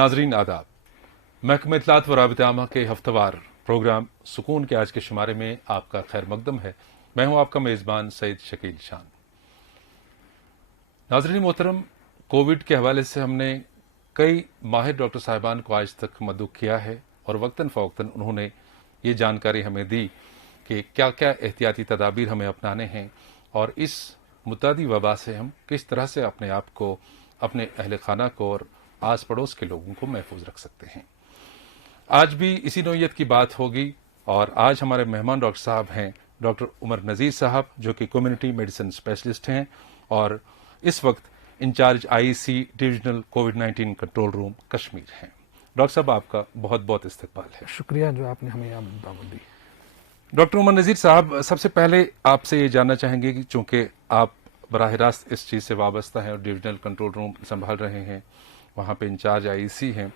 ناظرین آداب، محکمہ اطلاعات و رابطہ عامہ کے ہفتہ وار پروگرام سکون کے آج کے شمارے میں آپ کا خیر مقدم ہے۔ میں ہوں آپ کا میزبان سعید شکیل شان۔ ناظرین محترم، کووڈ کے حوالے سے ہم نے کئی ماہر ڈاکٹر صاحبان کو آج تک مدعو کیا ہے اور وقتاً فوقتاً انہوں نے یہ جانکاری ہمیں دی کہ کیا کیا احتیاطی تدابیر ہمیں اپنانے ہیں اور اس متعدی وبا سے ہم کس طرح سے اپنے آپ کو، اپنے اہل خانہ کو اور آس پڑوس کے لوگوں کو محفوظ رکھ سکتے ہیں۔ آج بھی اسی نوعیت کی بات ہوگی اور آج ہمارے مہمان ڈاکٹر صاحب ہیں ڈاکٹر عمر نذیر صاحب، جو کہ کمیونٹی میڈیسن اسپیشلسٹ ہیں اور اس وقت انچارج IEC ڈویژنل کووڈ-19 کنٹرول روم کشمیر ہیں۔ ڈاکٹر صاحب، آپ کا بہت بہت استقبال ہے۔ شکریہ جو آپ نے ہمیں یہاں دعوت دی۔ ڈاکٹر عمر نذیر صاحب، سب سے پہلے آپ سے یہ جاننا چاہیں گے کہ چونکہ آپ براہ راست اس چیز سے وابستہ ہیں اور ڈویژنل کنٹرول روم سنبھال رہے ہیں، وہاں پہ انچارج IEC ہیں،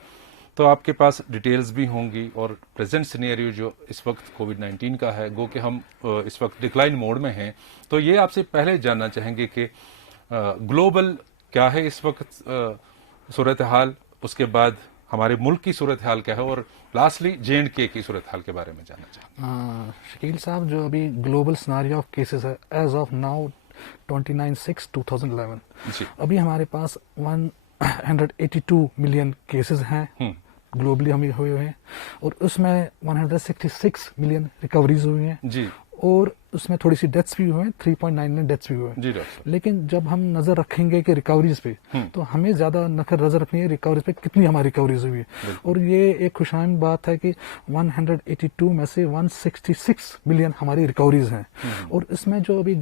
تو آپ کے پاس ڈیٹیلز بھی ہوں گی اور پریزنٹ سینیریو جو اس وقت کووڈ-19 کا ہے، گو کہ ہم اس وقت ڈکلائن موڈ میں ہیں، تو یہ آپ سے پہلے جاننا چاہیں گے کہ گلوبل کیا ہے اس وقت صورتحال، اس کے بعد ہمارے ملک کی صورتحال کیا ہے اور لاسٹلی J&K کی صورتحال کے بارے میں جاننا چاہتے ہیں۔ شکیل صاحب، جو ابھی گلوبل سناریو آف کیسز ہے ایز آف ناؤ 29/6/2011، جی، ابھی ہمارے پاس 182 ملین کیسز ہیں گلوبلی ہمیں ہوئے ہیں، اور اس میں 166 ملین ریکوریز ہوئی ہیں، جی اور اس میں تھوڑی سی ڈیتھس بھی ہوئے ہیں، 3.9 ملین ڈیتھس بھی ہوئے ہیں۔ جی ڈاکٹر صاحب، لیکن جب ہم نظر رکھیں گے کہ ریکوریز پہ، تو ہمیں زیادہ نظر رکھنی ہے ریکوریز پہ کتنی ہماری ریکوریز ہوئی ہے، اور یہ ایک خوشائن بات ہے کہ 182 میں سے 166 ملین ہماری ریکوریز ہیں، اور اس میں جو ابھی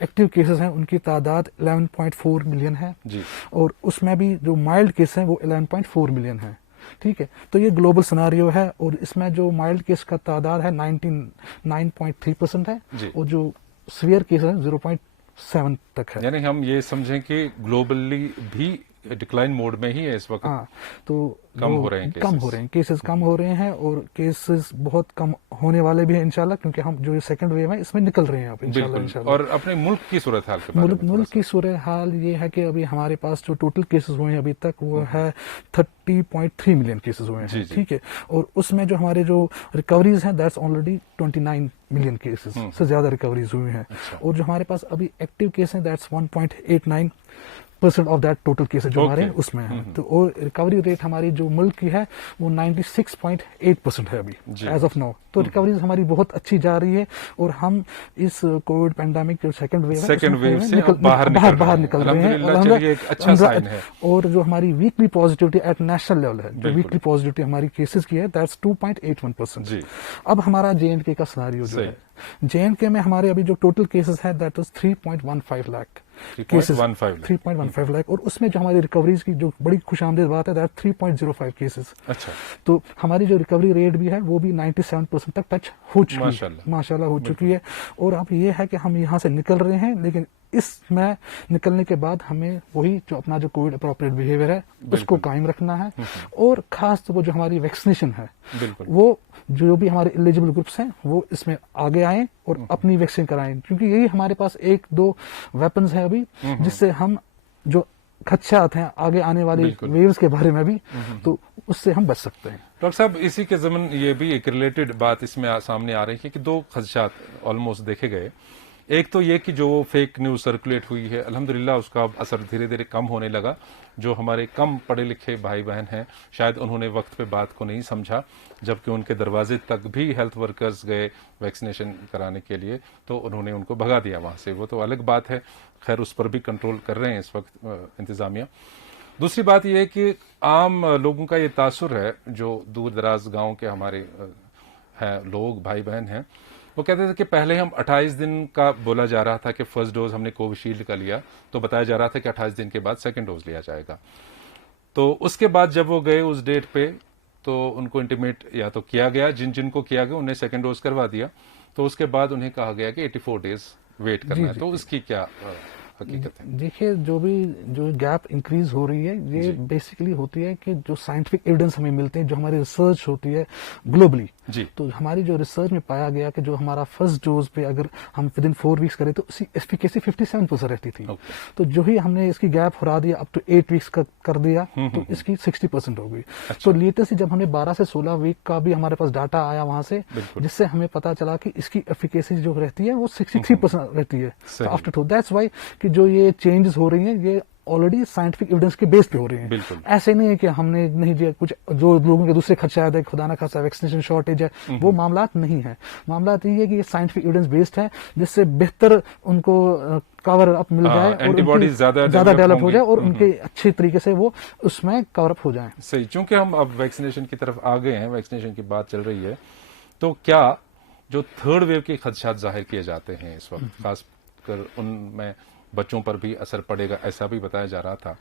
ایکٹیو کیسز ہیں ان کی تعداد 11.4 ملین ہے، جی اور اس میں بھی جو مائلڈ کیس ہیں وہ 11.4 ملین ہیں۔ ٹھیک ہے، تو یہ گلوبل سناریو ہے، اور اس میں جو مائلڈ کیس کا تعداد ہے 99.3% ہے، جی، اور جو سویئر کیس ہے 0.7 تک ہے۔ یعنی ہم یہ سمجھیں کہ گلوبلی بھی ڈکلائن موڈ میں ہی ہے اس وقت، ہاں، تو کم ہو رہے ہیں کیسز کم ہو رہے ہیں، اور کیسز بہت کم ہونے والے بھی ہیں انشاءاللہ، کیونکہ ہم جو سیکنڈ ویو ہے اس میں نکل رہے ہیں اب انشاءاللہ۔ اور اپنے ملک کی صورتحال کے بارے میں ملک کی صورتحال یہ ہے کہ ابھی ہمارے پاس جو ٹوٹل کیسز ہوئے ہیں ابھی تک وہ ہے 30.3 ملین کیسز ہوئے ہیں، ٹھیک ہے، اور اس میں جو ہمارے جو ریکوریز ہیں دیٹس آلریڈی 29 ملین کیسز سے زیادہ ریکوریز ہوئی ہیں، اور جو ہمارے پاس ابھی ایکٹیو کیس ہیں that's 1.89% of that total cases جو ہمارے اس میں ہیں، تو اور ریکوری ریٹ ہماری جو ملک کی ہے وہ 96.8% ہے ابھی ایز آف ناؤ، تو ریکوریز ہماری بہت اچھی جا رہی ہے، اور ہم اس کووڈ پینڈیمک جو سیکنڈ ویو سے باہر نکل رہے ہیں، الحمدللہ، چلیے ایک اچھا سائن ہے۔ اور جو ہماری weekly positivity at national level ہے، جو ویکلی پازیٹیوٹی ہماری کیسز کی ہے دیٹس 2.81%۔ اب ہمارا J&K کا سناریو جو ہے، J&K میں ہمارے ابھی جو ٹوٹل کیسز ہے that is 3.15 lakh cases, 3.15 lakh, اور اس میں جو ہماری ریکوریز کی جو بڑی خوش آمدید بات ہے دیٹ 3.05 کیسز۔ اچھا، تو ہماری جو ریکوری ریٹ بھی ہے وہ بھی 97% تک ٹچ ہو چکی ہے، ماشاءاللہ ہو چکی ہے، اور اب یہ ہے کہ ہم یہاں سے نکل رہے ہیں، لیکن اس میں نکلنے کے بعد ہمیں وہی جو اپنا جو کووڈ اپروپریٹ بیہیویئر ہے اس کو قائم رکھنا ہے، اور خاص طور پر جو ہماری ویکسینیشن ہے وہ جو بھی ہمارے ایلیجبل گروپس ہیں وہ اس میں آگے آئیں اور اپنی ویکسین کرائیں، کیونکہ یہی ہمارے پاس 1-2 ویپنز ہیں ابھی جس سے ہم جو خدشات ہیں آگے آنے والی ویوز کے بارے میں بھی، تو اس سے ہم بچ سکتے ہیں۔ ڈاکٹر صاحب، اسی کے ضمن یہ بھی ایک ریلیٹڈ بات اس میں سامنے آ رہی ہے کہ 2 خدشات آلموسٹ دیکھے گئے۔ ایک تو یہ کہ جو فیک نیوز سرکولیٹ ہوئی ہے، الحمدللہ اس کا اثر دھیرے دھیرے کم ہونے لگا۔ جو ہمارے کم پڑھے لکھے بھائی بہن ہیں شاید انہوں نے وقت پہ بات کو نہیں سمجھا، جبکہ ان کے دروازے تک بھی ہیلتھ ورکرز گئے ویکسینیشن کرانے کے لیے، تو انہوں نے ان کو بھگا دیا وہاں سے، وہ تو الگ بات ہے، خیر اس پر بھی کنٹرول کر رہے ہیں اس وقت انتظامیہ۔ دوسری بات یہ ہے کہ عام لوگوں کا یہ تاثر ہے، جو دور دراز گاؤں کے ہمارے ہیں لوگ بھائی بہن ہیں، وہ کہتے تھے کہ پہلے ہم 28 دن کا بولا جا رہا تھا کہ فرسٹ ڈوز ہم نے کووشیلڈ کا لیا، تو بتایا جا رہا تھا کہ 28 دن کے بعد سیکنڈ ڈوز لیا جائے گا، تو اس کے بعد جب وہ گئے اس ڈیٹ پہ تو ان کو انٹیمیٹ یا تو کیا گیا، جن کو کیا گیا انہیں سیکنڈ ڈوز کروا دیا، تو اس کے بعد انہیں کہا گیا کہ 84 ڈیز ویٹ کرنا ہے، تو اس کی کیا حقیقت ہے؟ دیکھیے جو گیپ انکریز ہو رہی ہے یہ بیسیکلی ہوتی ہے کہ جو سائنٹیفک ایویڈنس ہمیں ملتے ہیں، جو ہماری ریسرچ ہوتی ہے گلوبلی، تو ہماری جو ریسرچ میں پایا گیا کہ جو ہمارا فرسٹ ڈوز پہ اگر ہم ود ان 4 ویکس کریں تو اس کی ایفیکیسی 57% رہتی تھی، تو جو ہی ہم نے اس کی گیپ ہرا دیا اپ ٹو 8 ویکس کر دیا تو اس کی 60% ہو گئی. تو لیٹسٹ جب ہمیں 12 سے 16 ویک کا بھی ہمارے پاس ڈاٹا آیا وہاں سے، جس سے ہمیں پتا چلا کہ اس کی ایفیکیسی جو رہتی ہے وہ 63% رہتی ہے. آفٹر 2 دیٹس وائی کہ جو یہ چینجز ہو رہی ہیں یہ آلریڈی سائنٹیفک ایویڈنس کے بیس پہ ہو رہی ہیں. ایسے نہیں ہے کہ ہم نے نہیں دیا کچھ جو لوگوں کے دوسرے خدشات ہے، خدا نہ خاصا ویکسینیشن شارٹیج ہے، وہ معاملات نہیں ہے. معاملات یہ ہے کہ یہ سائنٹیفک ایویڈنس بیسڈ ہے جس سے بہتر ان کو کور اپ مل جائے اور زیادہ ڈیولپ ہو جائے اور ان کے اچھے طریقے سے وہ اس میں کور اپ ہو جائیں. صحیح. چونکہ ہم اب ویکسینیشن کی طرف آ گئے ہیں، ویکسینیشن کی بات چل رہی ہے، تو کیا جو تھرڈ ویو کے خدشات ظاہر کیے جاتے ہیں اس وقت، خاص کر ان میں بچوں پر بھی اثر پڑے گا ایسا بھی بتایا جا رہا تھا،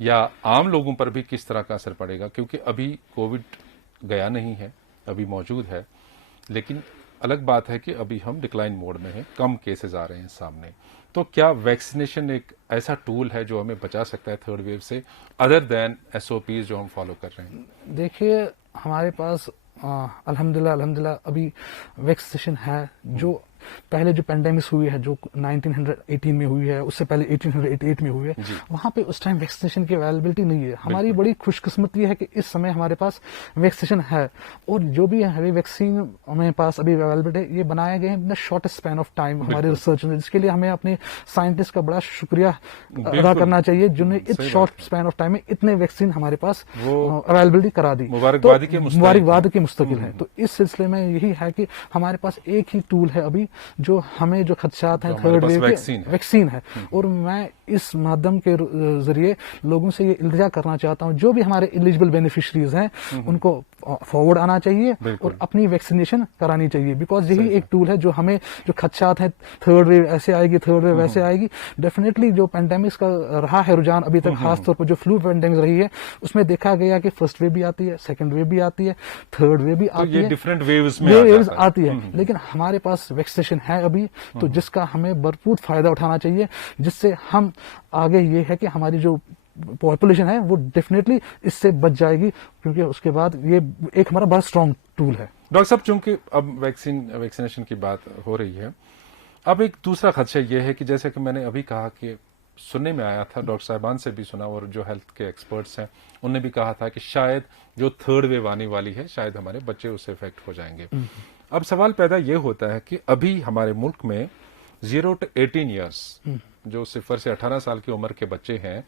یا عام لوگوں پر بھی کس طرح کا اثر پڑے گا؟ کیونکہ ابھی کووڈ گیا نہیں ہے، ابھی موجود ہے، لیکن الگ بات ہے کہ ابھی ہم ڈکلائن موڈ میں ہیں، کم کیسز آ رہے ہیں سامنے. تو کیا ویکسینیشن ایک ایسا ٹول ہے جو ہمیں بچا سکتا ہے تھرڈ ویو سے، ادر دین SOPs جو ہم فالو کر رہے ہیں؟ دیکھیے ہمارے پاس الحمدللہ ابھی ویکسینیشن ہے. جو پہلے جو پینڈیمکس ہوئی ہے جو 1918 میں ہوئی ہے، اس سے پہلے 1888 میں ہوئی ہے، وہاں پہ اس ٹائم ویکسینیشن کی اویلیبلٹی نہیں ہے. ہماری بڑی خوش قسمتی ہے کہ اس سمے ہمارے پاس ویکسینیشن ہے، اور جو بھی ہے ویکسین ہمارے پاس ابھی اویلیبل ہے یہ بنائے گئے ہیں ان شارٹیسٹ اسپین آف ٹائم ہمارے ریسرچ میں، جس کے لیے ہمیں اپنے سائنٹسٹ کا بڑا شکریہ ادا کرنا چاہیے جنہوں نے اس شارٹ اسپین آف ٹائم میں اتنے ویکسین ہمارے پاس اویلیبلٹی کرا دی. مبارکباد کے مستقل ہے. تو اس سلسلے میں یہی ہے کہ ہمارے پاس ایک ہی ٹول ہے ابھی جو ہمیں جو خدشات ہیں تھرڈ ویو کے، ویکسین ہے. اور میں اس مادھیم کے ذریعے لوگوں سے یہ التجا کرنا چاہتا ہوں جو بھی ہمارے ایلیجبل بینیفیشریز ہیں ان کو فارورڈ آنا چاہیے اور اپنی ویکسینیشن کرانی چاہیے، بیکاز یہی ایک ٹول ہے جو ہمیں جو خدشات ہیں تھرڈ ویو ایسے آئے گی، تھرڈ ویو ویسے آئے گی. ڈیفینیٹلی جو پینڈیمکس کا رہا ہے رجحان ابھی تک، خاص طور پر جو فلو پینڈیمک رہی ہے، اس میں دیکھا گیا کہ فرسٹ ویو بھی آتی ہے، سیکنڈ ویو بھی آتی ہے، تھرڈ ویو بھی آتی ہے، ڈفرینٹ ویوز میں آتی ہے. لیکن ہمارے پاس ویکسینیشن ہے ابھی، تو جس کا ہمیں بھرپور فائدہ اٹھانا چاہیے، جس سے ہم آگے یہ ہے کہ ہماری جو پاپولیشن ہے وہ ڈیفینیٹلی اس سے بچ جائے گی، کیونکہ اس کے بعد یہ ایک ہمارا بڑا اسٹرانگ ٹول ہے. ڈاکٹر صاحب چونکہ اب ویکسینیشن کی بات ہو رہی ہے، اب ایک دوسرا خدشہ یہ ہے کہ جیسے کہ میں نے ابھی کہا کہ سننے میں آیا تھا، ڈاکٹر صاحبان سے بھی سنا اور جو ہیلتھ کے ایکسپرٹس ہیں انہوں نے بھی کہا تھا کہ شاید جو تھرڈ ویو آنے والی ہے شاید ہمارے بچے اس سے افیکٹ ہو جائیں گے. اب سوال پیدا یہ ہوتا ہے کہ ابھی ہمارے ملک میں 0 to 18 ایئرس جو 0 سے 18 سال کی عمر کے بچے ہیں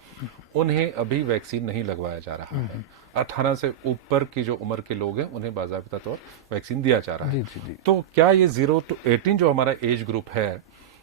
انہیں ابھی ویکسین نہیں لگوایا جا رہا ہے. 18 سے اوپر کی جو عمر کے لوگ ہیں انہیں باضابطہ طور ویکسین دیا جا رہا ہے. تو کیا یہ 0 to 18 جو ہمارا ایج گروپ ہے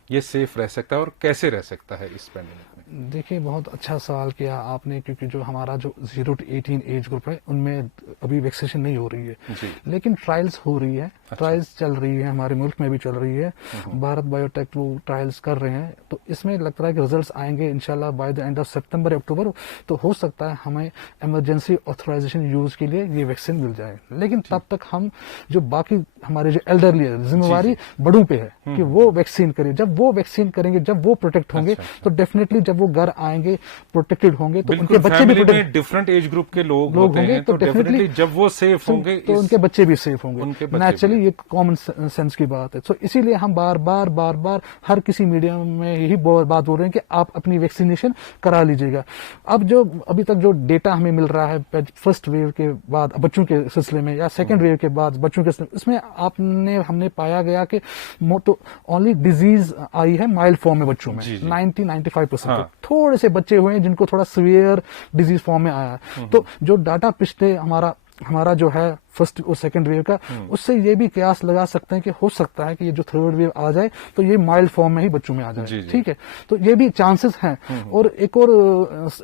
یہ سیف رہ سکتا ہے اور کیسے رہ سکتا ہے اس پینڈیمک میں؟ دیکھیے بہت اچھا سوال کیا آپ نے، کیونکہ جو ہمارا جو 0 to 18 ایج گروپ ہے ان میں ابھی ویکسینیشن نہیں ہو رہی ہے، لیکن ٹرائلز ہو رہی ہے، ٹرائلز چل رہی ہے، ہمارے ملک میں بھی چل رہی ہے. بھارت بایو ٹیک وہ ٹرائلز کر رہے ہیں، تو اس میں لگتا ہے کہ ریزلٹس آئیں گے انشاءاللہ بائی دا اینڈ آف سپتمبر اکتوبر. تو ہو سکتا ہے ہمیں ایمرجنسی آتھرائزیشن یوز کے لیے یہ ویکسین مل جائے، لیکن تب تک ہم جو باقی ہمارے جو ایلڈرلی ہے ذمہ داری بڑوں پہ ہے کہ وہ ویکسین کریں. جب وہ ویکسین کریں گے، جب وہ پروٹیکٹ ہوں گے، تو ڈیفینیٹلی جب وہ گھر آئیں گے پروٹیکٹڈ ہوں گے، تو ان کے بچے بھی ڈفرنٹ ایج گروپ کے لوگ ہوتے ہیں، تو ڈیفینیٹلی جب وہ سیف ہوں گے تو ان کے بچے بھی سیف ہوں گے. نیچرلی یہ کامن سینس کی بات ہے. تو اسی لیے ہم بار بار ہر کسی میڈیا میں یہی بات بول رہے ہیں کہ آپ اپنی ویکسینیشن کرا لیجیے گا. اب جو ابھی تک جو ڈیٹا ہمیں مل رہا ہے فرسٹ ویو کے بعد بچوں کے سلسلے میں یا سیکنڈ ویو کے بعد بچوں کے سلسلے میں، اس میں ہم نے پایا گیا کہ اونلی ڈیزیز آئی ہے مائلڈ فارم میں بچوں میں 90-95%. تھوڑے سے بچے ہوئے ہیں جن کو تھوڑا سیویئر ڈیزیز فارم میں آیا ہے. تو جو ڈاٹا پچھلے ہمارا جو ہے فرسٹ اور سیکنڈ ویو کا، اس سے یہ بھی قیاس لگا سکتے ہیں کہ ہو سکتا ہے کہ یہ جو تھرڈ ویو آ جائے تو یہ مائلڈ فارم میں ہی بچوں میں آ جائے. ٹھیک ہے، تو یہ بھی چانسز ہیں. اور ایک اور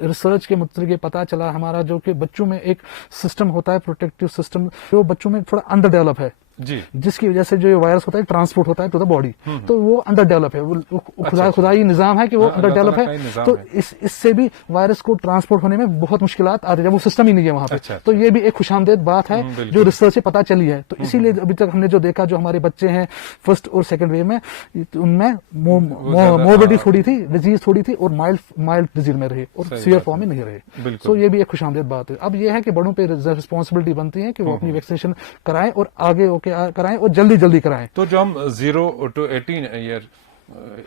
ریسرچ کے متعلق یہ پتا چلا ہمارا جو کہ بچوں میں ایک سسٹم ہوتا ہے پروٹیکٹیو سسٹم جو بچوں میں تھوڑا انڈر ڈیولپ ہے. جی جس کی وجہ سے جو وائرس ہوتا ہے ٹرانسپورٹ ہوتا ہے ٹو دا باڈی, تو وہ انڈر ڈیولپ ہے, وہ خدائی نظام ہے کہ وہ انڈر ڈیولپ ہے, تو اس سے بھی وائرس کو ٹرانسپورٹ ہونے میں بہت مشکلات آتی ہے جب وہ سسٹم ہی نہیں ہے وہاں پہ. تو یہ بھی ایک خوش آمدید بات ہے جو ریسرچ سے پتا چلی ہے. تو اسی لیے ابھی تک ہم نے جو دیکھا, جو ہمارے بچے ہیں فرسٹ اور سیکنڈ ویو میں, ان میں موربیڈی تھوڑی تھی, ڈیزیز تھوڑی تھی, اور مائلڈ ڈیزیز میں رہے اور سیویئر فارم میں نہیں رہے. تو یہ بھی ایک خوش آمدید بات ہے. اب یہ ہے کہ بڑوں پہ رسپانسبلٹی بنتی ہے کہ وہ اپنی ویکسینیشن کرائیں اور آگے کرائیں اور جلدی کرائیں. تو جو ہم 0 to 18 ایئر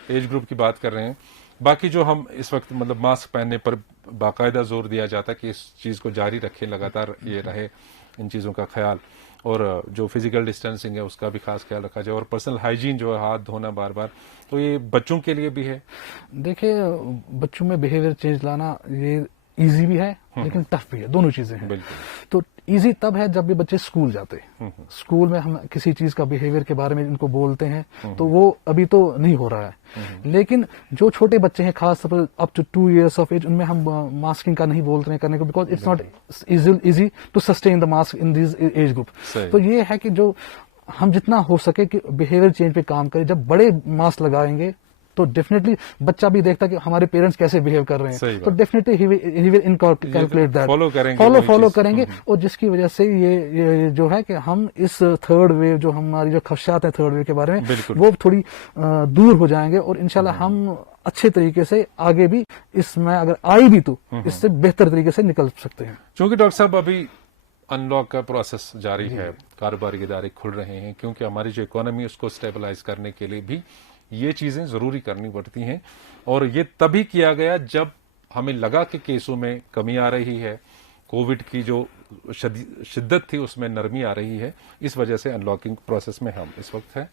ایج گروپ کی بات کر رہے ہیں, باقی جو ہم اس وقت مطلب ماسک پہننے پر باقاعدہ زور دیا جاتا ہے کہ اس چیز کو جاری رکھیں, لگاتار یہ رہے ان چیزوں کا خیال, اور جو فزیکل ڈسٹینسنگ ہے اس کا بھی خاص خیال رکھا جائے, اور پرسنل ہائیجین جو ہے ہاتھ دھونا بار بار, تو یہ بچوں کے لیے بھی ہے. دیکھیے بچوں میں بیہیویئر چینج لانا یہ ایزی بھی ہے لیکن ٹف بھی ہے, دونوں چیزیں ہیں. تو ایزی تب ہے جب بھی بچے اسکول جاتے ہیں, اسکول میں ہم کسی چیز کا بیہیویئر کے بارے میں ان کو بولتے ہیں, تو وہ ابھی تو نہیں ہو رہا ہے. لیکن جو چھوٹے بچے ہیں خاص طور پر up to 2 years of age, ان میں ہم ماسکنگ کا نہیں بولتے ہیں کرنے کو, because it's not easy to sustain the mask in these age group. تو یہ ہے کہ جو ہم جتنا ہو سکے کہ بیہیویئر چینج پہ کام کریں. جب بڑے ماسک لگائیں گے تو ڈیفینیٹلی بچہ بھی دیکھتا کہ ہمارے پیرنٹس کیسے بہیو کر رہے ہیں, تو definitely he will inculcate that, follow کریں گے. اور جس کی وجہ سے یہ جو ہے کہ ہم اس تھرڈ ویو, جو ہماری جو خدشات ہیں تھرڈ ویو کے بارے میں, وہ تھوڑی دور ہو جائیں گے, اور انشاءاللہ ہم اچھے طریقے سے آگے بھی اس میں اگر آئی بھی تو اس سے بہتر طریقے سے نکل سکتے ہیں. چونکہ ڈاکٹر صاحب ابھی ان لاک کا پروسیس جاری ہے, کاروباری ادارے کھل رہے ہیں, کیونکہ ہماری جو اکانومی اس کو اسٹیبلائز کرنے کے لیے بھی یہ چیزیں ضروری کرنی پڑتی ہیں, اور یہ تبھی کیا گیا جب ہمیں لگا کہ کیسوں میں کمی آ رہی ہے, کووڈ کی جو شدت تھی اس میں نرمی آ رہی ہے, اس وجہ سے ان لاکنگ پروسیس میں ہم اس وقت ہیں.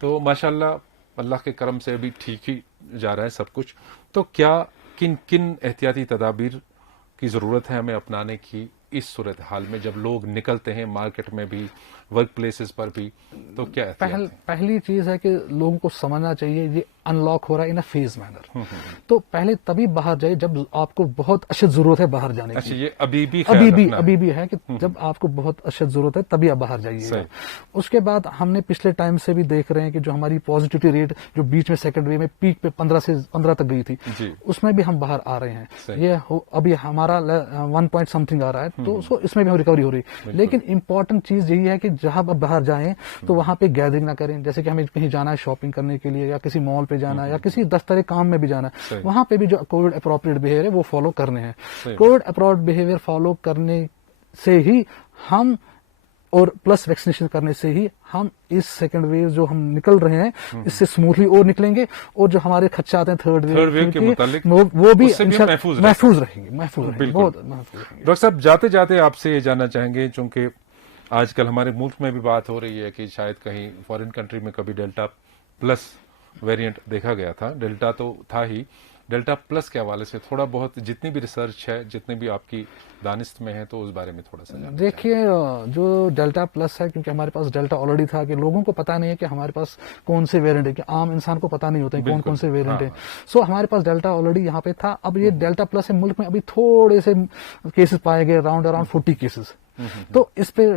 تو ماشاءاللہ اللہ کے کرم سے ابھی ٹھیک ہی جا رہا ہے سب کچھ. تو کیا کن احتیاطی تدابیر کی ضرورت ہے ہمیں اپنانے کی اس صورتحال میں, جب لوگ نکلتے ہیں مارکیٹ میں بھی, ورک پلیسز پر بھی, تو کیا پہلی چیز ہے کہ لوگوں کو سمجھنا چاہیے یہ ان لاک ہو رہا ہے ان اے فیز مینر. تو پہلے تبھی باہر جائے جب آپ کو بہت اشد ضرورت ہے باہر جانے کی. یہ ابھی بھی ہے کہ جب آپ کو بہت اشد ضرورت ہے تبھی آپ باہر جائیے. اس کے بعد ہم نے پچھلے ٹائم سے بھی دیکھ رہے ہیں کہ جو ہماری پازیٹیوٹی ریٹ جو بیچ میں سیکنڈ ویو میں پیک پہ 15 تک گئی تھی, اس میں بھی ہم باہر آ رہے ہیں. یہ ابھی ہمارا 1 point something آ رہا ہے, تو اس میں بھی ریکوری ہو رہی ہے. لیکن امپورٹنٹ چیز یہی ہے کہ جہاں آپ باہر جائیں تو وہاں پہ گیدرنگ نہ کریں. جیسے کہ ہمیں کہیں جانا ہے شاپنگ کرنے کے لیے, یا کسی مال پہ جانا ہے, یا کسی دفتر کام میں بھی جانا ہے, وہاں پہ بھی جو کووڈ اپروپریٹ بہیویئر ہے وہ فالو کرنے ہیں. کووڈ اپروپریٹ بہیویئر فالو کرنے سے ہی ہم, اور پلس ویکسینیشن کرنے سے ہی ہم اس سیکنڈ ویو جو ہم نکل رہے ہیں اس سے اسموتھلی اور نکلیں گے, اور جو ہمارے خدشات ہیں تھرڈ ویو کے متعلق وہ بھی محفوظ رہیں گے. بہت محفوظ رہیں گے. ڈاکٹر صاحب جاتے جاتے آپ سے یہ جاننا چاہیں گے, چونکہ آج کل ہمارے ملک میں بھی بات ہو رہی ہے کہ شاید کہیں فارن کنٹری میں کبھی ڈیلٹا پلس ویریئنٹ دیکھا گیا تھا, ڈیلٹا تو تھا ہی, ڈیلٹا پلس کے حوالے سے تھوڑا بہت جتنی بھی ریسرچ ہے, جتنے بھی آپ کی دانست میں ہے, تو اس بارے میں تھوڑا سا دیکھیے. جو ڈیلٹا پلس ہے, کیونکہ ہمارے پاس ڈیلٹا آلریڈی تھا, کہ لوگوں کو پتا نہیں ہے کہ ہمارے پاس کون سے ویریئنٹ ہے, کہ عام انسان کو پتا نہیں ہوتا ہے کون سے ویریئنٹ ہے. سو ہمارے پاس ڈیلٹا آلریڈی یہاں پہ تھا. اب یہ ڈیلٹا پلس ہے, ملک میں ابھی تھوڑے سے کیسز پائے گئے, اراؤنڈ 40 کیسز. تو اس پہ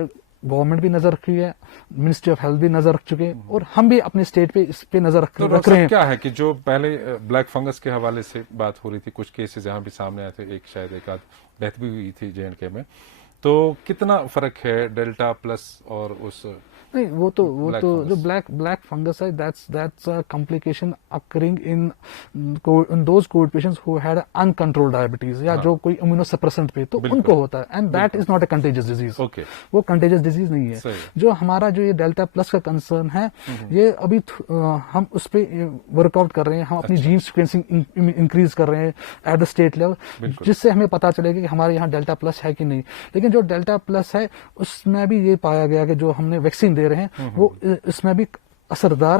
گورنمنٹ بھی نظر رکھ رہی ہے, منسٹری آف ہیلتھ بھی نظر رکھ چکے, اور ہم بھی اپنے اسٹیٹ پہ اس پہ نظر رکھ رہے ہیں. کیا ہے کہ جو پہلے بلیک فنگس کے حوالے سے بات ہو رہی تھی, کچھ کیسز یہاں بھی سامنے آئے تھے, شاید ایک آدھ ڈیتھ بھی ہوئی تھی JNK میں, تو کتنا فرق ہے ڈیلٹا پلس اور اس نہیں وہ تو جو بلیک فنگس ہے that's a complication occurring in those COVID patients who had uncontrolled diabetes یا جو کوئی immunosuppressant پہ تو ان کو ہوتا ہے and that is not a contagious disease. وہ contagious disease نہیں ہے. جو ہمارا جو یہ ڈیلٹا پلس کا کنسرن ہے یہ ابھی ہم اس پہ ورک آؤٹ کر رہے ہیں, ہم اپنی جین سیکوینسنگ انکریز کر رہے ہیں ایٹ دا اسٹیٹ لیول, جس سے ہمیں پتا چلے گا کہ ہمارے یہاں ڈیلٹا پلس ہے کہ نہیں. لیکن جو ڈیلٹا پلس ہے اس میں بھی یہ پایا گیا کہ جو ہم نے ویکسین دے رہے ہیں وہ اس میں بھی اثردار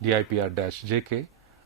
DIPR-JK,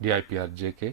@DIPR-JK,